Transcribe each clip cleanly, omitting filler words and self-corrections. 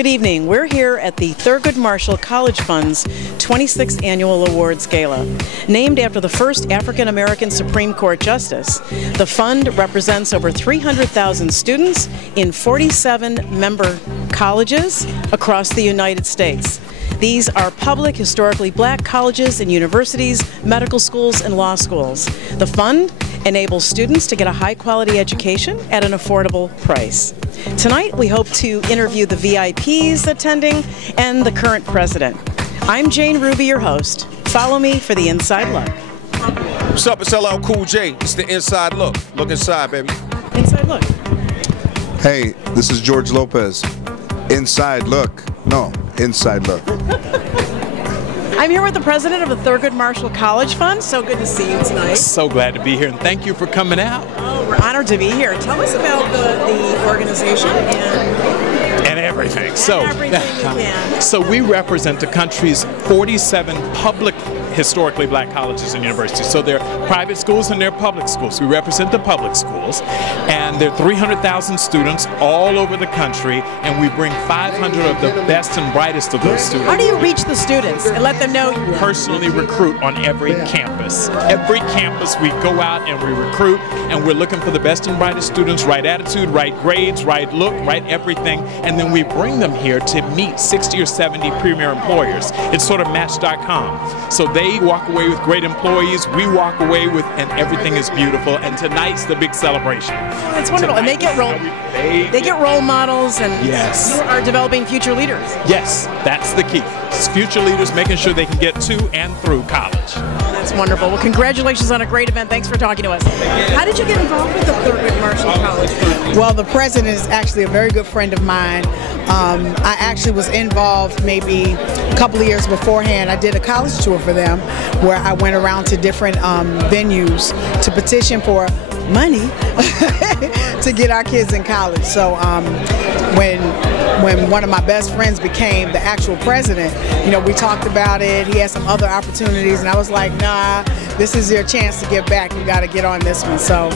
Good evening. We're here at the Thurgood Marshall College Fund's 26th Annual Awards Gala. Named after the first African-American Supreme Court Justice, the fund represents over 300,000 students in 47 member colleges across the United States. These are public, historically black colleges and universities, medical schools, and law schools. The fund enables students to get a high-quality education at an affordable price. Tonight, we hope to interview the VIPs attending and the current president. I'm Jane Ruby, your host. Follow me for the Inside Look. What's up? It's LL Cool J. It's the Inside Look. Look inside, baby. Inside Look. Hey, this is George Lopez. Inside Look. No, Inside Look. I'm here with the president of the Thurgood Marshall College Fund. So good to see you tonight. So glad to be here, and thank you for coming out. Oh, we're honored to be here. Tell us about the organization and everything. everything you can. So we represent the country's 47 public historically black colleges and universities. So they're private schools and they're public schools. We represent the public schools, and there are 300,000 students all over the country, and we bring 500 of the best and brightest of those students. How do you reach the students and let them know? Personally recruit on every campus. Every campus we go out and we recruit, and we're looking for the best and brightest students, right attitude, right grades, right look, right everything, and then we bring them here to meet 60 or 70 premier employers. It's sort of Match.com. So they walk away with great employees, we walk away with, and everything is beautiful, and tonight's the big celebration. That's wonderful. And they get role models, and yes, you are developing future leaders. Yes, that's the key. It's future leaders, making sure they can get to and through college. That's wonderful. Well, congratulations on a great event. Thanks for talking to us. How did you get involved with the Thurgood Marshall College Fund? Well, the president is actually a very good friend of mine. I actually was involved maybe a couple of years beforehand. I did a college tour for them where I went around to different venues to petition for money to get our kids in college. So when one of my best friends became the actual president, you know, we talked about it. He had some other opportunities, and I was like, nah, this is your chance to give back. You got to get on this one. So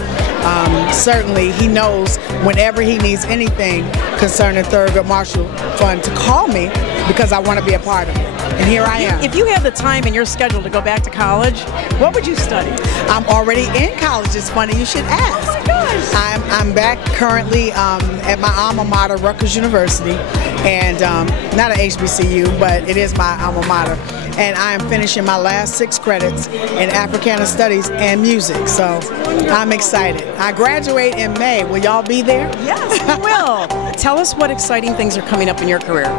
certainly he knows whenever he needs anything concerning Thurgood Marshall Fund to call me, because I want to be a part of it. And here I am. If you had the time in your schedule to go back to college, what would you study? I'm already in college. It's funny you should ask. Oh my gosh. I'm back currently at my alma mater, Rutgers University, and not an HBCU, but it is my alma mater. And I am finishing my last 6 credits in Africana Studies and music. So I'm excited. I graduate in May. Will y'all be there? Yes, we will. Tell us what exciting things are coming up in your career.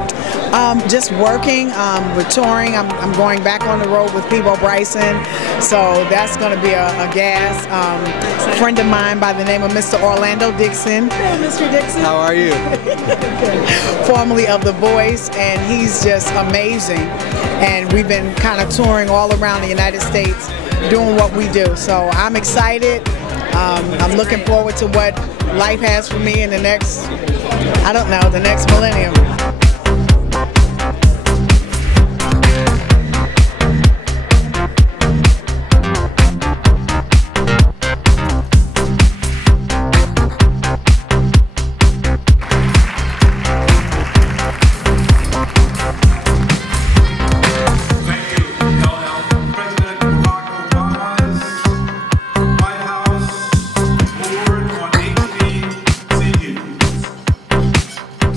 Just working. We're touring. I'm going back on the road with Peebo Bryson. So that's going to be a gas. A friend of mine by the name of Mr. Orlando Dixon. Hello, Mr. Dixon. How are you? Formerly of The Voice, and he's just amazing. And we've been kind of touring all around the United States doing what we do. So I'm excited. I'm looking forward to what life has for me in the next, I don't know, the next millennium.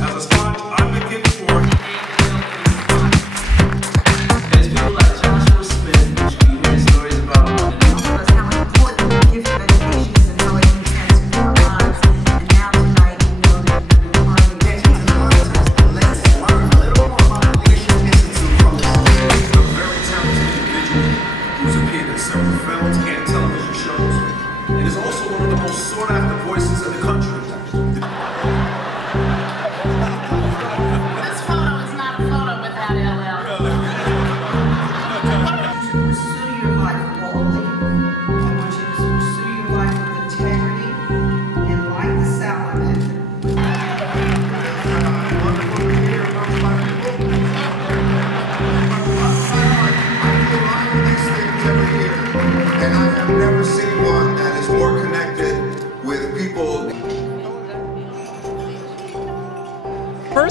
As a spot,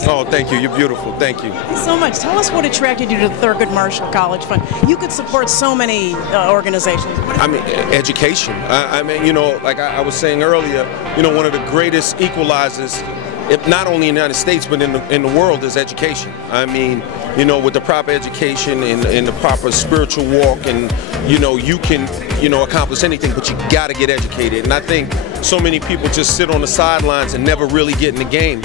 person. Oh, thank you. You're beautiful. Thank you. Thank you so much. Tell us what attracted you to the Thurgood Marshall College Fund. You could support so many organizations. I mean, education. I mean, you know, like I was saying earlier, you know, one of the greatest equalizers, if not only in the United States but in the world, is education. I mean, you know, with the proper education and the proper spiritual walk, and you know, you can, you know, accomplish anything, but you got to get educated. And I think so many people just sit on the sidelines and never really get in the game.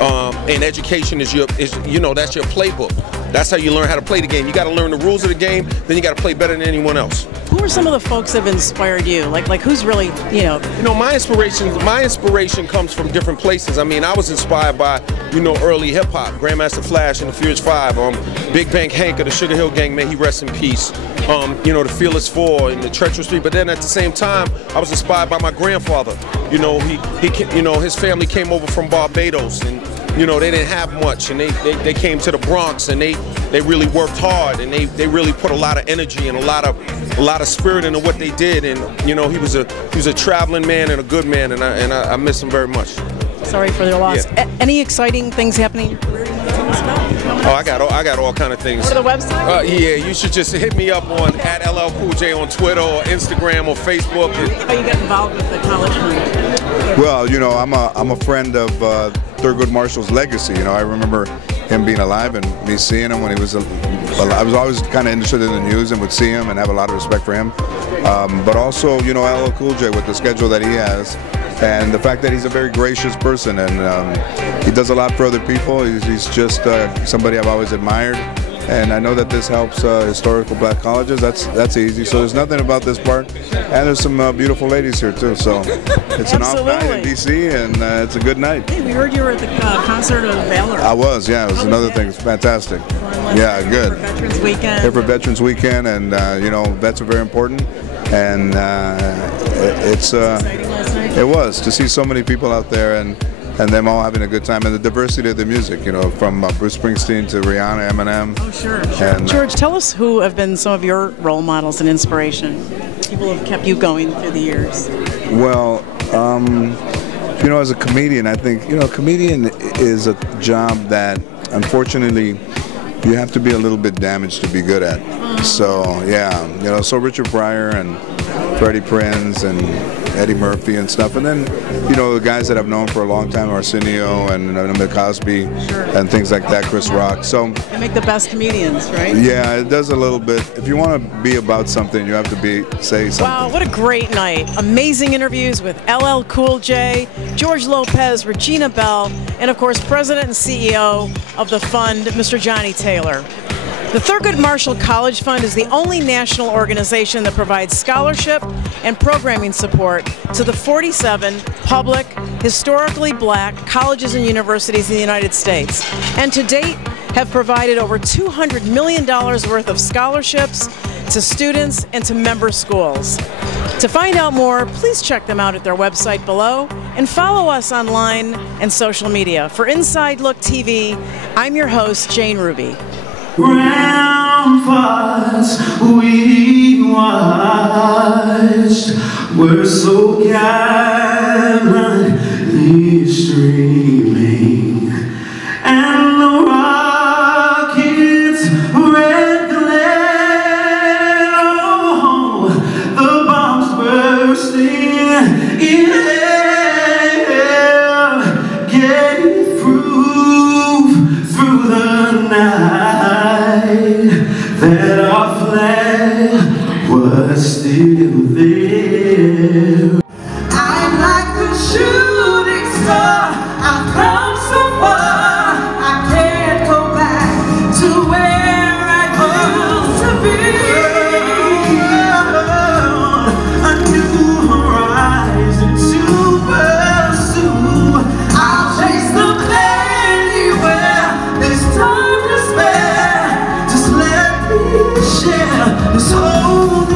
And education is you know, that's your playbook. That's how you learn how to play the game. You got to learn the rules of the game, then you got to play better than anyone else. Who are some of the folks that have inspired you? Like who's really, you know? You know, my inspiration comes from different places. I mean, I was inspired by, you know, early hip hop, Grandmaster Flash and the Furious Five, Big Bank Hank of the Sugar Hill Gang, may he rest in peace. You know, the Fearless Four and the Treacherous Three. But then at the same time, I was inspired by my grandfather. You know, you know, his family came over from Barbados, and you know, they didn't have much, and they came to the Bronx, and they really worked hard, and they really put a lot of energy and a lot of spirit into what they did. And you know, he was a traveling man and a good man, and I miss him very much. Sorry for your loss. Yeah. Any exciting things happening? Oh, I got all kind of things. Go to the website? Yeah, you should just hit me up on @LLCoolJ on Twitter or Instagram or Facebook. How you got involved with the college fund? Well, you know, I'm a friend of Thurgood Marshall's legacy. You know, I remember him being alive and me seeing him when he was I was always kind of interested in the news and would see him and have a lot of respect for him. But also, you know, LL Cool J with the schedule that he has, and the fact that he's a very gracious person, and he does a lot for other people. He's just somebody I've always admired, and I know that this helps historical black colleges. That's easy. So there's nothing about this part, and there's some beautiful ladies here too. So it's an off night in DC, and it's a good night. Hey, we heard you were at the concert of Valor. I was, yeah. It was another thing. It's fantastic. Yeah, good. For Veterans Weekend. Here for Veterans Weekend, and you know, vets are very important, and it was to see so many people out there and them all having a good time, and the diversity of the music, you know, from Bruce Springsteen to Rihanna, Eminem. Oh, sure. And, George, tell us who have been some of your role models and inspiration. People who have kept you going through the years. Well, you know, as a comedian, I think, you know, comedian is a job that, unfortunately, you have to be a little bit damaged to be good at. So, yeah, you know, so Richard Pryor and Freddie Prinze and Eddie Murphy and stuff, and then, you know, the guys that I've known for a long time, Arsenio and Bill Cosby, sure, and things like that, Chris Rock. So they make the best comedians, right? Yeah, it does a little bit. If you want to be about something, you have to say something. Wow, what a great night. Amazing interviews with LL Cool J, George Lopez, Regina Belle, and of course, President and CEO of the fund, Mr. Johnny Taylor. The Thurgood Marshall College Fund is the only national organization that provides scholarship and programming support to the 47 public, historically black colleges and universities in the United States, and to date have provided over $200 million worth of scholarships to students and to member schools. To find out more, please check them out at their website below and follow us online and social media. For Inside Look TV, I'm your host, Jane Ruby. Ramparts we watched were so gallantly streaming, and the rockets' red glare, oh, the bombs bursting in air, getting through the night. That our flag was still there. I'm like a shooting star. I've come so far. I can't go back to where I used to be. A new horizon to pursue. I'll chase them anywhere. There's time to spare. Share this whole